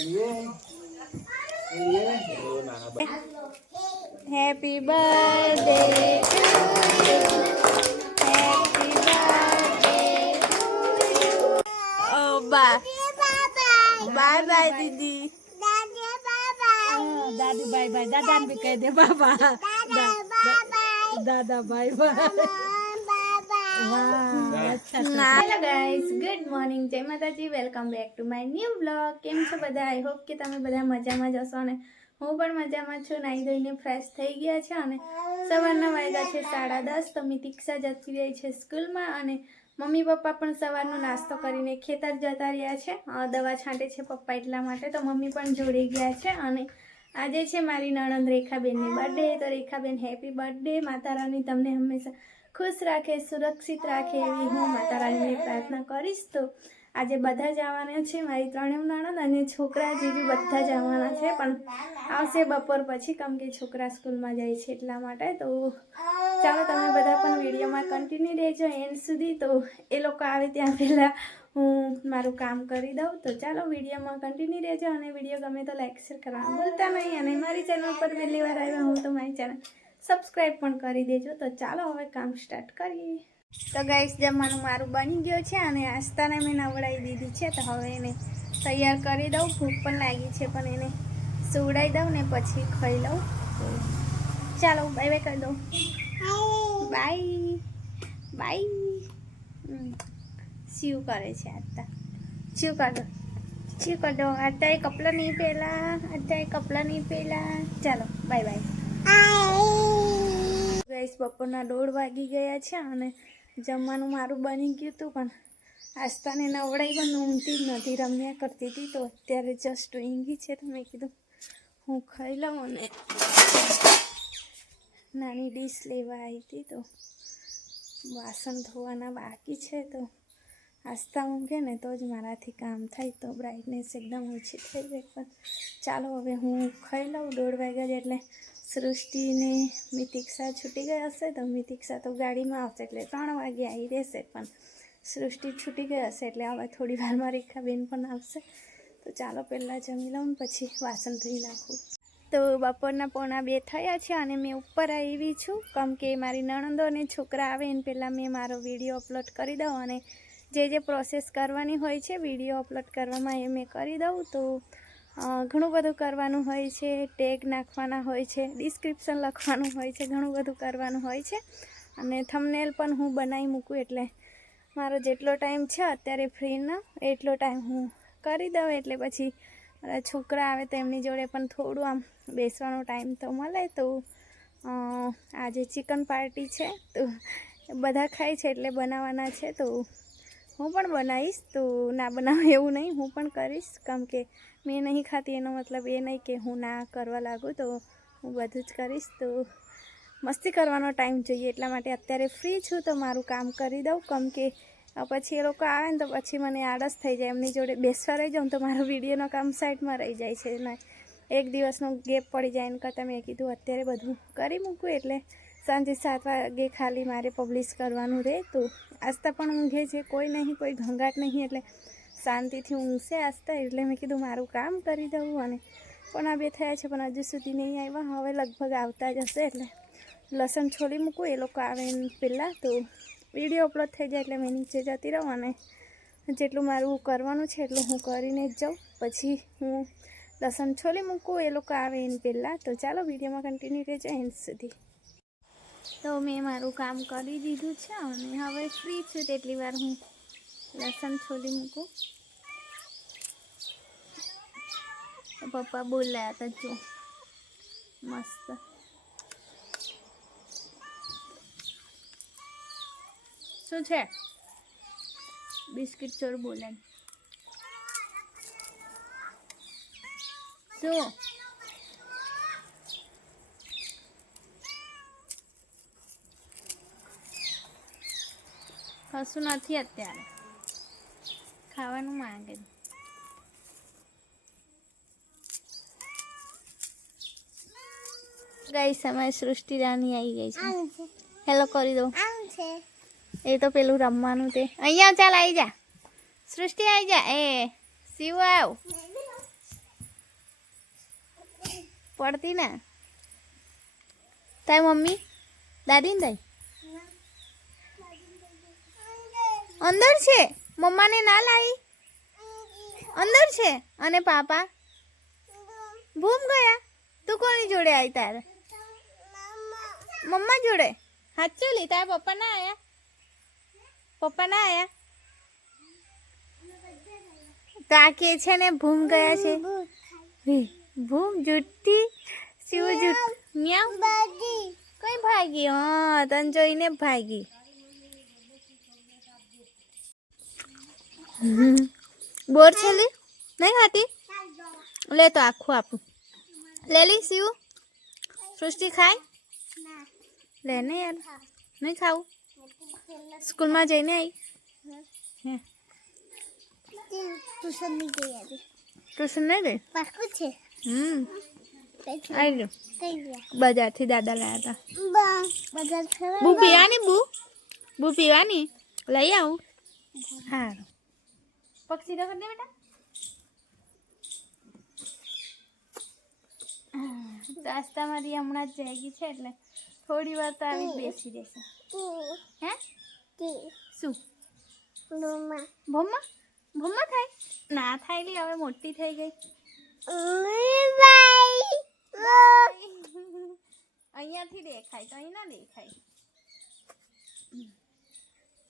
Happy birthday to you. Happy birthday to you. Oh, bye. Bye bye, Didi. दादी bye bye दादा भी कह दे बाबा दादा bye bye hello guys good morning जय माताजी welcome back to my new blog केम छो बधा आई होप के तमे बधा मजामां जशो ने હું પણ મજામાં છું નાઈ ધોઈને ફ્રેશ થઈ ગયા છે અને સવારના વાગ્યા છે 10:30 તો મિતિક્ષા જતી રહી છે સ્કૂલમાં અને મમ્મી પપ્પા પણ સવારનો નાસ્તો કરીને ખેતર જતા રહ્યા છે દવા છાંટે છે પપ્પા એટલા માટે તો મમ્મી પણ જોડી ગયા છે અને આજે છે મારી નણંદ રેખાબેનની બર્થડે તો રેખાબેન હેપી બર્થડે માતા રાની તમને હંમેશા ખુશ રાખે સુરક્ષિત રાખે એવી હું માતા રાણીને પ્રાર્થના કરીશ તો આજે બધા જ આવવાના છે મારી ત્રણેય નણંદ અને છોકરા જીજુ બધા જ આવવાના છે પણ આવશે બપોર પછી કેમ કે છોકરા સ્કૂલમાં જાય છે એટલા માટે તો ચાલો તમે બધા પણ વિડીયોમાં કન્ટિન્યુ રહેજો એન્ડ સુધી તો એ લોકો આવે ત્યાં પહેલાં હું મારું કામ કરી દઉં તો ચાલો વિડીયોમાં કન્ટિન્યુ રહેજો અને વિડીયો ગમે તો લાઈક શેર કરવાનું ભૂલતા નહીં અને મારી ચેનલ પર પહેલી વાર આવ્યા હું તો મારી ચેનલ સબસ્ક્રાઈબ પણ કરી દેજો તો ચાલો હવે કામ સ્ટાર્ટ કરીએ તો ગાઈસ જમવાનું મારું બની ગયો છે અને આસ્તાને મેં નવડાવી દીધી છે તો હવે એને તૈયાર કરી દઉં ભૂખ પણ લાગી છે પણ એને સુવડાવી દઉં ને પછી ખાઈ લઉં તો ચાલો બાય બાય કરી દઉં બાય બાય સ્યુ કરે છે આતા સ્યુ कर दो आटा कपड़ा नहीं पहला चलो बाय बाय गाइस बपोરના 1:30 વાગી ગયા છે અને જમવાનું મારું બની ગયું હતું પણ આસ્તાને નવડાવી પણ ઊંઘતી જ નથી રમ્યા કરતી હતી તો અત્યારે જસ્ટ ઊંઘી છે તો મેં કીધું હું ખાઈ લઉં અને નાની ડીશ લેવા આવી હતી તો વાસણ ધોવાના બાકી છે તો આસ્તા ઊંઘે ને તો જ મારાથી કામ થાય તો બ્રાઇટનેસ એકદમ ઓછી થઈ જાય પણ ચાલો હવે હું ખાઈ લઉં 1:30 વાગ્યા એટલે સૃષ્ટિને મિતિક્ષા છૂટી ગઈ હશે તો મિતિક્ષા તો ગાડીમાં આવશે એટલે 3 વાગે આવી રહેશે પણ સૃષ્ટિ છૂટી ગઈ હશે એટલે હવે થોડી વારમાં રેખાબેન પણ આવશે તો ચાલો પહેલાં જમી લઉં પછી વાસણ ધોઈ નાખું તો બપોરના 1:45 થયા છે અને મેં ઉપર આવી છું કેમ કે મારી નણંદો અને છોકરા આવે એને પહેલાં મેં મારો વિડીયો અપલોડ કરી દઉં અને જે પ્રોસેસ કરવાની હોય છે વિડીયો અપલોડ કરવામાં એ મેં કરી દઉં તો ઘણું બધું કરવાનું હોય છે ટેગ નાખવાના હોય છે ડિસ્ક્રિપ્શન લખવાનું હોય છે ઘણું બધું કરવાનું હોય છે અને થંબનેલ પણ હું બનાવી મૂકું એટલે મારો જેટલો ટાઈમ છે અત્યારે ફ્રીનો એટલો ટાઈમ હું કરી દઉં એટલે પછી મારા છોકરા આવે તો એમની જોડે પણ થોડું આમ બેસવાનો ટાઈમ તો મળે તો આજે ચિકન પાર્ટી છે તો બધા ખાય છે એટલે બનાવવાના છે તો હું પણ બનાવીશ તો ના બનાવું એવું નહીં હું પણ કરીશ કેમ કે મેં નહીં ખાતી એનો મતલબ એ નહીં કે હું ના કરવા લાગું તો હું બધું જ કરીશ તો મસ્તી કરવાનો ટાઈમ જોઈએ એટલા માટે અત્યારે ફ્રી છું તો મારું કામ કરી દઉં કેમ કે પછી એ લોકો આવે ને તો પછી મને આળસ થઈ જાય એમની જોડે બેસવા રહી જાઉં તો મારો વિડીયોનો કામ સાઈડમાં રહી જાય છે ને એક દિવસનો ગેપ પડી જાય એના કરતાં મેં કીધું અત્યારે બધું કરી મૂકું એટલે સાંજે 7 વાગે ખાલી મારે પબ્લિશ કરવાનું રહે તો આસ્તા પણ ઊંઘે છે કોઈ નહીં કોઈ ઘોંઘાટ નહીં એટલે શાંતિથી ઊંઘશે આસ્તા એટલે મેં કીધું મારું કામ કરી દઉં અને 1:45 થયા છે પણ હજુ સુધી નહીં આવ્યા હવે લગભગ આવતા જ હશે એટલે લસણ છોલી મૂકું એ લોકો આવે પહેલાં તો વિડીયો અપલોડ થઈ જાય એટલે મેં નીચે જતી રહું અને જેટલું મારું કરવાનું છે એટલું હું કરીને જ જાઉં પછી હું લસણ છોલી મૂકું એ લોકો આવે એને પહેલાં તો ચાલો વિડીયોમાં કન્ટિન્યુ રહેજો એન્ડ સુધી તો મેં મારું કામ કરી દીધું છે અને હવે ફ્રી છું તેટલી વાર હું લસણ છોલી મૂકું પપ્પા બોલાયા હતા જો મસ્ત શું છે બિસ્કિટ ચોર બોલાય શું કશું નથી અત્યારે ખાવાનું માંગે ગાઈસ અમારી સૃષ્ટિ રાની આવી ગઈ છે હેલો કરી દો એ તો પેલું રમવાનું તે અહીંયા ચાલ આવી જા સૃષ્ટિ આવી જા એ શિવ આવ પડતી ને તારી મમ્મી દાદી ને તાઈ અંદર છે મમ્માને ના લાવી અંદર છે અને પાપા ભૂમ ગયા તું કોની જોડે આવી તારે મમ્મા જોડે સાચું તારા પપ્પા ના આયા તો આ કે છે ને ભૂમ ગયા છે ભૂમ જુઠ્ઠી શિવ જુઠ્ઠી મ્યાઉ કઈ ભાગી હા તને જોઈને ભાગી બોર છે લી નહીં ખાતી લે તો આખું આપું લે લી શિવ સૃષ્ટિ ખાય લે ને યાર નહીં ખાવું સ્કૂલમાં જઈને આવી ટ્યુશન નહીં ગઈ આવી ગયો બજારથી દાદા લાયા હતા બુ પીવાની બુ પીવાની લઈ આવું સારું પગ સીધો કરી દે બેટા નાસ્તા મારી હમણાં જ જાગી છે એટલે થોડી વાર તો આવી બેસી રહેશે હે શું ભમ્મા થાય ના થાય લી હવે મોટી થઈ ગઈ અહીંયાથી દેખાય તો અહીં ના દેખાય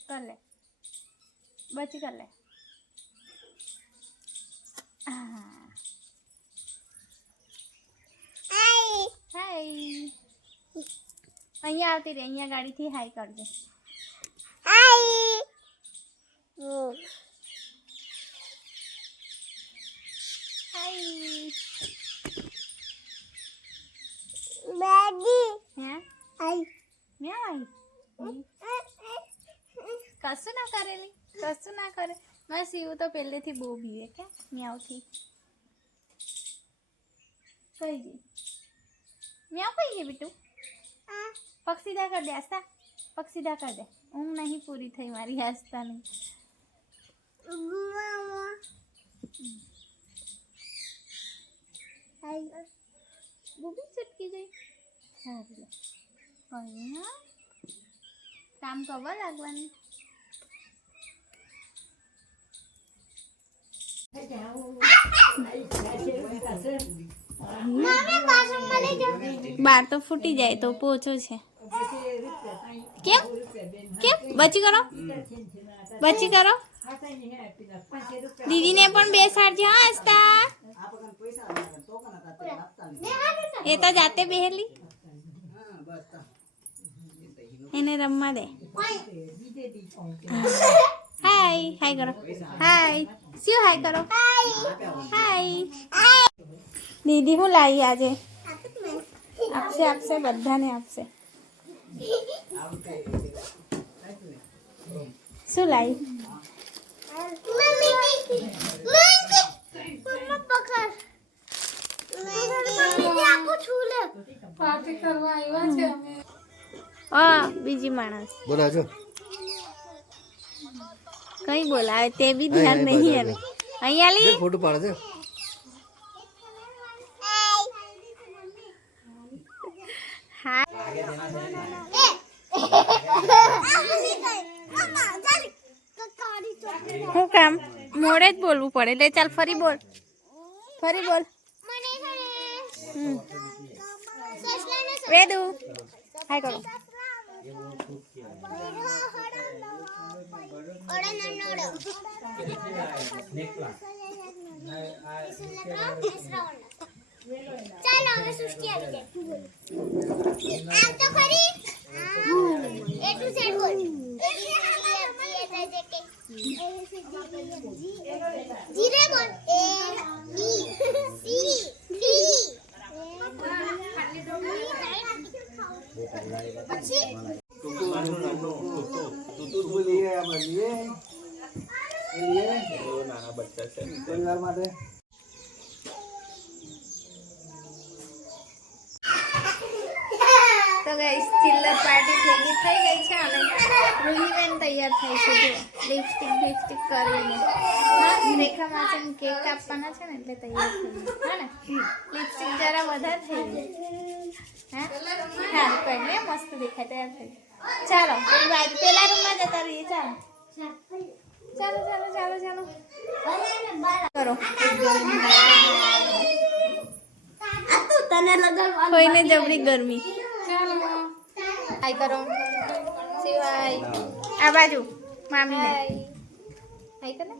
કર લે બચી કર લે હાય અહીંયા આવતી રે અહીંયા ગાડીથી હાય કરજે કશું ના કરેલી કશું ના કરે મારે સીવું તો પહેલેથી બહુ બીવે કે મ્યાઉથી કઈ ગઈ મ્યાઉ કઈ ગઈ બીટું પગ સીધા કર દે આસ્તા પગ સીધા કર દે ઊંઘ નહીં પૂરી થઈ મારી આસ્તા નહીં બુબી ચટકી ગઈ અહીંયા કામ કરવા લાગવાની બાર તો ફૂટી જાય તો પોચો છે કેમ કેમ બચી કરો દીદીને પણ બેસાડજે હા આસ્તા એ તો જાતે બેહેલી એને રમવા દે હાય કરો હાય શું હાય કરો હાય દીદી હું લાવી આજે આપશે બધાને આપશે શું લાવી બીજી માણસ બોલાજો કઈ બોલાવે તે બી ધ્યાન નહીં આવે અહીંયા લી ફોટો પાડે છે હું કામ મોડે જ બોલવું પડે લે ચાલ ફરી બોલ વેદુ હાય કરો ચાલો હવે સૃષ્ટિ આવી જાય આમ તો ખરી એ ટુ ઝેડ બોલ જીરે બોલ એ બી સી ડી પછી તું બોલી આપણે લીએ નાના બચ્ચા છે પરિવાર માટે તો ગાઈસ ચિલ્લર પાર્ટી ભેગી થઈ ગઈ છે અને રૂહીબેન તૈયાર થઈ છે જો લિપસ્ટિક કરીને રેખા માસીને કેક કાપવાના છે ને એટલે તૈયાર થઈ હા ને લિપસ્ટિક જરા વધારે થઈ ગઈ હા સારું કરીને મસ્ત દેખાય તૈયાર થઈ ચાલો પેલા રૂમમાં જતા રહીએ ચાલો કરો કોઈને જબરી ગરમી હાય કરો સિવાય આ બાજુ મામી હાય કરે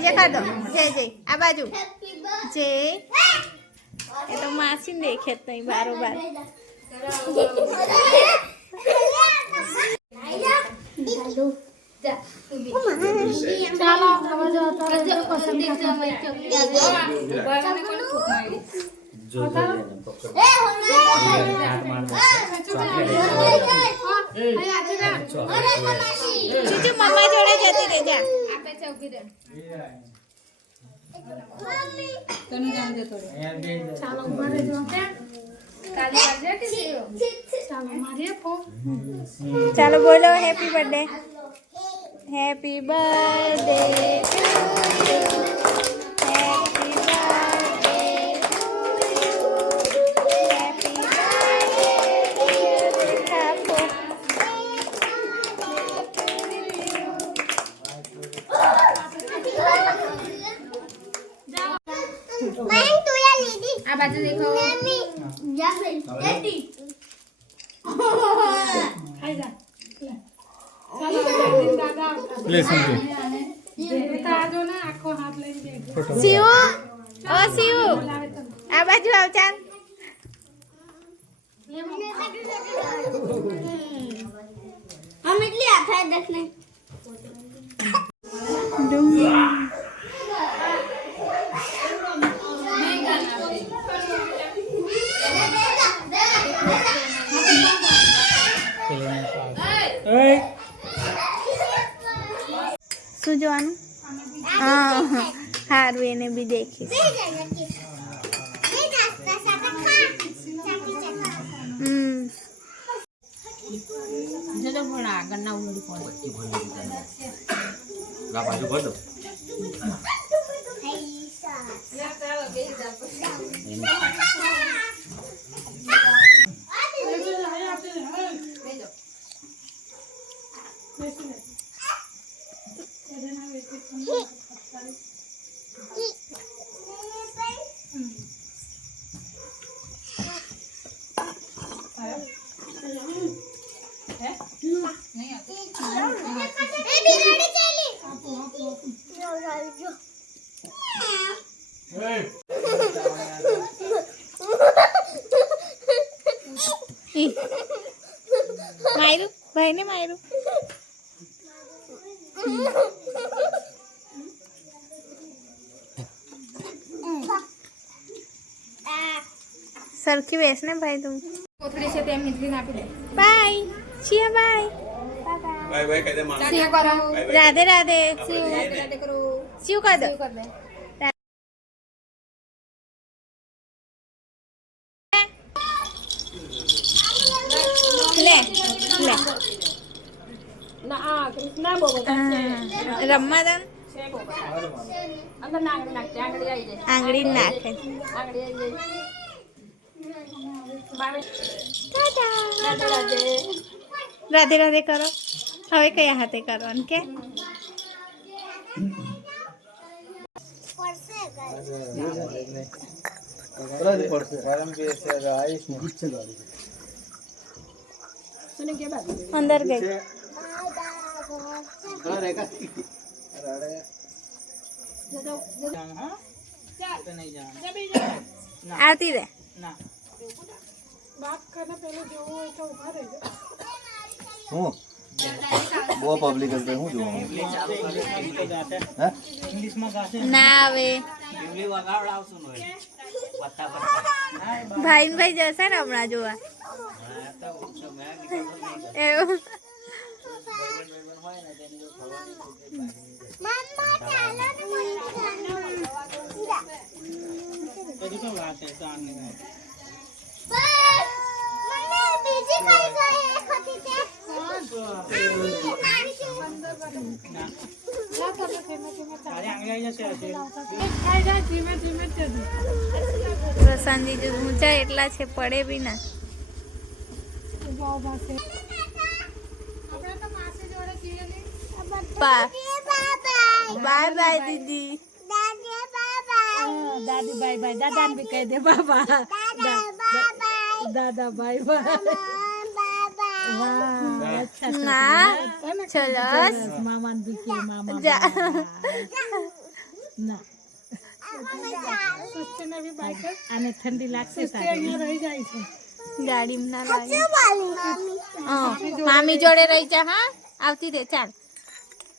જે ખાધો જે આ બાજુ જે એ તો માસી દેખે જ નહીં બારોબાર ચીચુ મમ્મા જોડે જતી રહેજા આપે છે ઉભી રહે તને જાણ દે થોડે ચાલો ઉભા રહેજો કાલે વાજે કે ચાલો મારે ફોન ચાલો બોલો happy birthday happy birthday to you happy birthday to you happy birthday ખાપો मैं तो या लीदी आ बाजू देखो मम्मी या बेटी आइजा ले समझो શિવ ઓ શિવ આ બાજુ આવ ચાલ हम इतनी आता है देखने શું જોવાનું હા સારું એને બી દેખીશ જજો પણ આગળના ઉલડી પડે માયરું ભાઈને માયરું સરખી બેસ ને ભાઈ તું કોથળી છે તેમ નીકળીને આપી દે બાય છીએ બાય બાય બાય કહી દે માં સિયા કરો રાધે રાધે રાધે કરો સિયું કર દો લે લે ના કૃષ્ણા બોબો રમવા દન અંદર નાંગડી નાખજે આંગળી આવી જાય આંગળી નાખે આંગળી આવી જાય બાવે ટાટા રાધે રાધે રાધે કરો હવે કયા હાથે કરવાનું કે અંદર ગઈ આરતી રે હું બહુ પબ્લિક હશે હું જોવાનું ના આવે ભાઈ ભાઈ જશે ને હમણાં જોવા એવું मम्मा चलो ना મને બીજી કઈ ગઈ એક હતી તે પ્રશાંત જીજુ ઊંચા એટલા છે પડે બી ના. બાય બાય દીદી. દાદી બાય બાય દાદા બી કહી દે બાબા દાદા બાય બાય ના ચલો મામા દીકરી મામા જા. ના આને ઠંડી લાગશે અહીંયા રહી જાય છે ગાડીમાં ના લાગે. મામી જોડે રહી જા. હા આવતી રે ચાલ.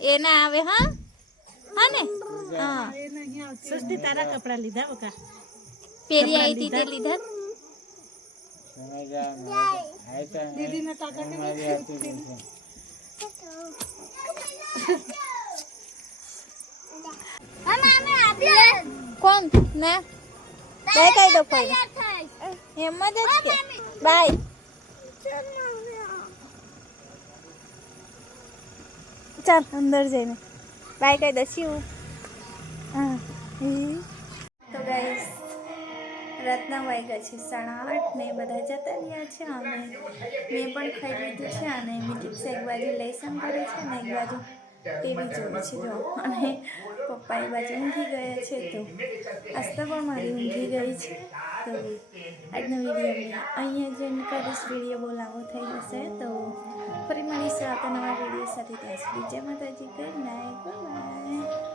એ ના આવે. હા હા ને. હા સૃષ્ટિ તારા કપડા લીધા બકા પેલી આવી હતી તે લીધા. દીદીને ટાટા કોણ ના બાય કહી દો કોઈ એમ જ કે બાય. ચાલ અંદર જઈને બાય કહી દો. શિવ હા તો ગાઈસ રાતના વાગ્યા છે 8:30 ને બધા જતા રહ્યા છે. અને મેં પણ ખાઈ લીધું છે અને મિટિક્સ એક બાજુ લેસન કરે છે ને એક બાજુ ટીવી જોવે છે. જો અને પપ્પા એ બાજુ ઊંઘી ગયા છે. તો આસ્તા પણ મારી ઊંઘી ગઈ છે. તો આજનો વિડીયો અહીંયા જોઈને કરીશ. વિડીયો બહુ લાંબો થઈ જશે. તો ફરી મળીશું આપણા નવા વિડીયો સાથે. ત્યાં સુધી જય માતાજી. Good night. બાય.